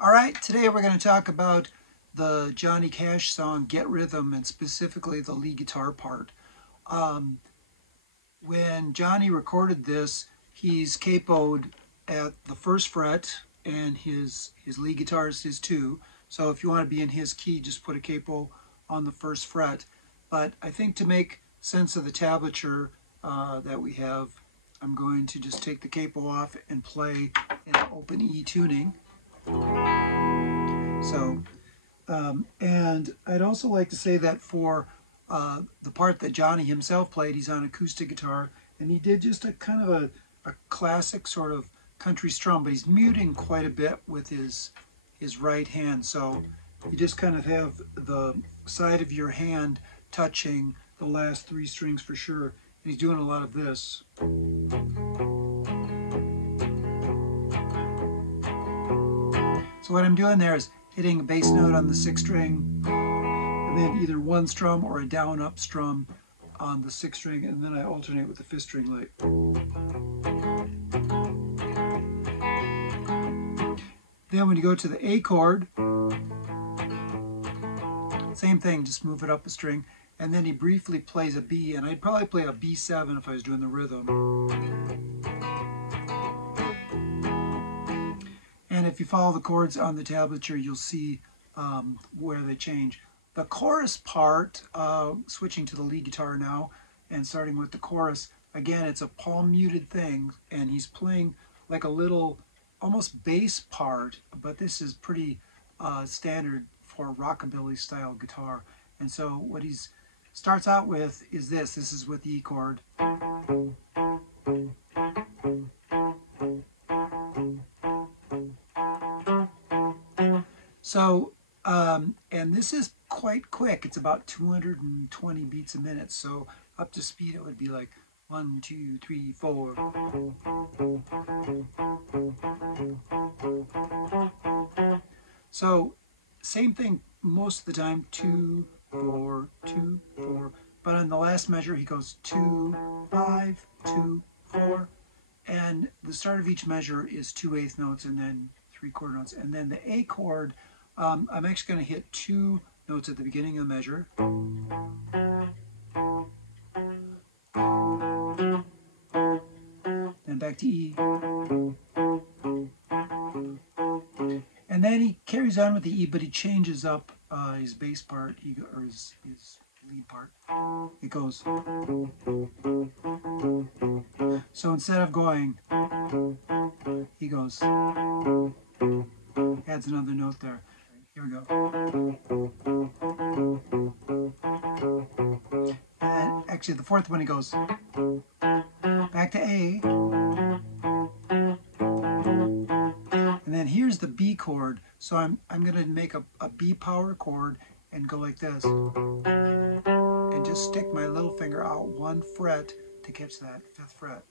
All right, today we're going to talk about the Johnny Cash song Get Rhythm, and specifically the lead guitar part. Um, when Johnny recorded this, he's capoed at the first fret, and his lead guitarist is too. So if you want to be in his key, just put a capo on the first fret. But I think to make sense of the tablature that we have, I'm going to just take the capo off and play in open E tuning. So, and I'd also like to say that for the part that Johnny himself played, he's on acoustic guitar, and he did just a kind of a classic sort of country strum, but he's muting quite a bit with his right hand. So you just kind of have the side of your hand touching the last three strings for sure. And he's doing a lot of this. So what I'm doing there is hitting a bass note on the sixth string, and then either one strum or a down-up strum on the sixth string, and then I alternate with the fifth string like. Then when you go to the A chord, same thing, just move it up a string, and then he briefly plays a B, and I'd probably play a B7 if I was doing the rhythm. And if you follow the chords on the tablature, you'll see where they change. The chorus part, switching to the lead guitar now and starting with the chorus, again, it's a palm muted thing, and he's playing like a little almost bass part, but this is pretty standard for rockabilly style guitar. And so what he starts out with is this. This is with the E chord. So, and this is quite quick. It's about 220 beats a minute. So up to speed, it would be like 1, 2, 3, 4. So same thing most of the time, 2, 4, 2, 4. But on the last measure, he goes 2, 5, 2, 4. And the start of each measure is 2/8 notes and then 3/4 notes. And then the A chord, I'm actually going to hit 2 notes at the beginning of the measure. Then back to E. And then he carries on with the E, but he changes up his bass part, or his lead part. It goes. So instead of going, he goes, adds another note there. Here we go. And actually the fourth one he goes back to A. And then here's the B chord. So I'm going to make a B power chord and go like this. And just stick my little finger out one fret to catch that fifth fret.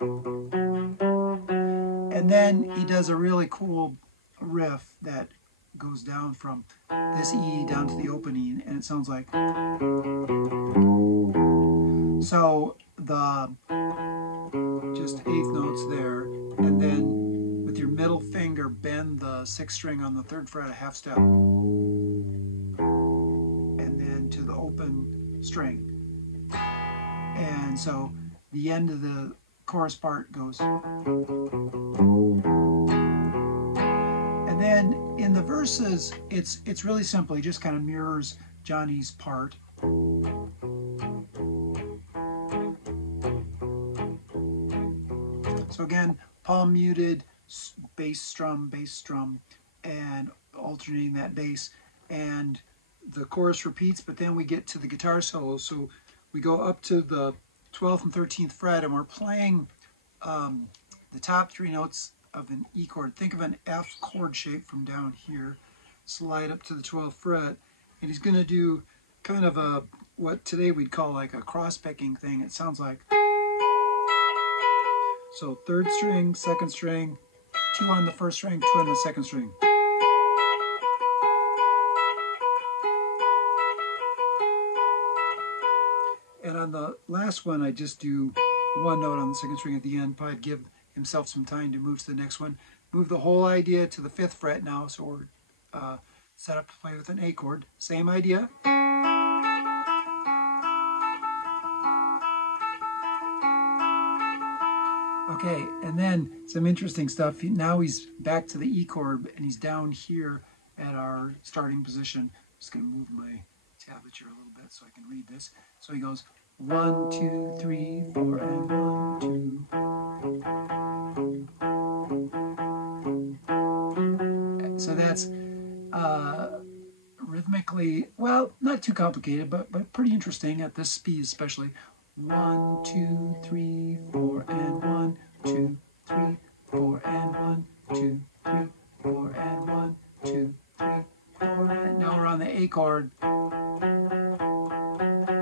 And then he does a really cool riff that goes down from this E down to the open E, and it sounds like. So the just eighth notes there, and then with your middle finger bend the sixth string on the third fret a half step, and then to the open string. And so the end of the chorus part goes. And then in the verses, it's really simple. He just kind of mirrors Johnny's part. So again, palm muted, bass strum, and alternating that bass. And the chorus repeats, but then we get to the guitar solo. So we go up to the 12th and 13th fret, and we're playing the top 3 notes of an E chord. Think of an F chord shape from down here. Slide up to the 12th fret, and he's going to do kind of a, what today we'd call like a cross-picking thing. It sounds like. So third string, second string, 2 on the first string, 2 on the second string. And on the last one, I just do 1 note on the second string at the end. Probably give himself some time to move to the next one. Move the whole idea to the 5th fret now, so we're set up to play with an A chord. Same idea. Okay, and then some interesting stuff. Now he's back to the E chord, and he's down here at our starting position. I'm just going to move my tablature a little bit so I can read this. So he goes 1, 2, 3, 4, and 1, 2. So that's rhythmically, well, not too complicated, but pretty interesting at this speed especially. 1, 2, 3, 4, and 1, 2, 3, 4, and 1, 2, 3, 4, and 1, 2, 3, 4. And now we're on the A chord.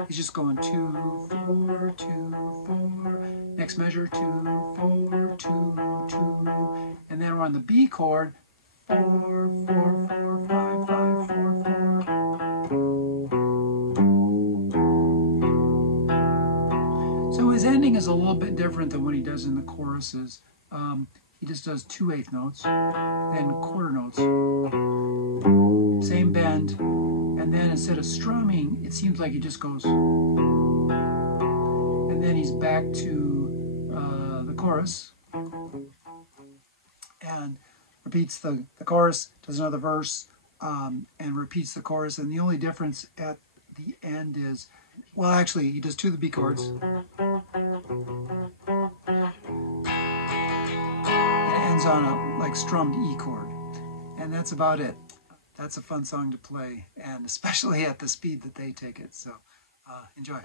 He's just going 2, 4, 2, 4. Next measure 2, 4, 2, 2. And then we're on the B chord. 4, 4, 4, 5, 5, 4, 4. So his ending is a little bit different than what he does in the choruses. He just does 2/8 notes, then quarter notes, same bend, and then instead of strumming, it seems like he just goes, and then he's back to the chorus, and repeats the chorus, does another verse, and repeats the chorus. And the only difference at the end is, well, actually, he does 2 of the B chords, and it ends on a like strummed E chord, and that's about it. That's a fun song to play, and especially at the speed that they take it. So enjoy.